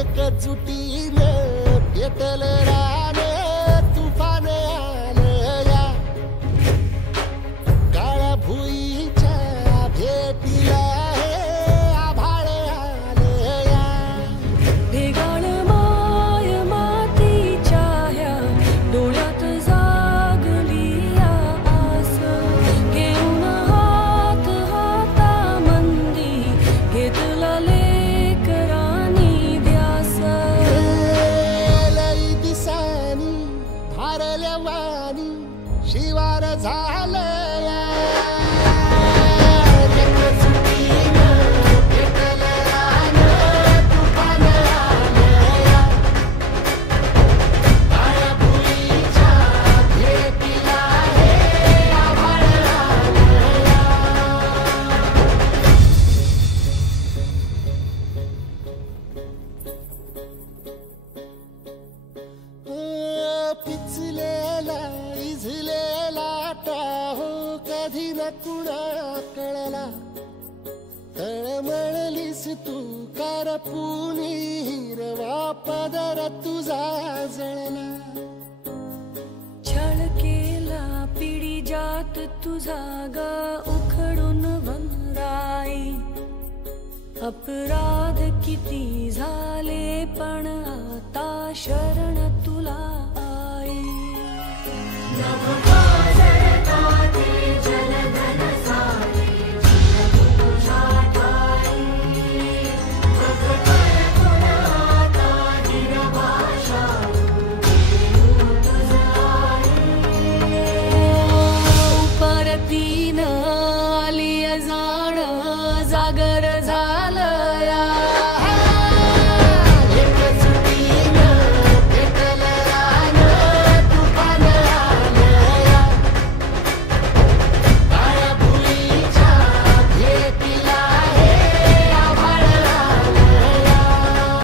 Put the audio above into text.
एकजुटीने पेटल रान तुफान आलं या काळ्या भुईच्या भेटीला हे आभाळ आलं या ढेगाळ माय मातीच्या ह्या डोळ्यात जागली या आस घेऊन हात हातामंदी घेतला लेकरांनी ध्यास लई दिसानी भारल्या वाणी शिवार झालं या एकजुटीनं पेटल रान तुफान आलं या काळ्या भुईच्या भेटीला हे आभाळ आलं या पिचलेला इझलेला टाहो कधी न कुणा कळला तळमळलीस तू करपुनी हिरवा पदर तुझा जळला छळ केला पिढी जात तुझा ग उखडून वनराई अपराध किती झाले पण आता शरण तुला आई परतीन आली जाण जागर झाली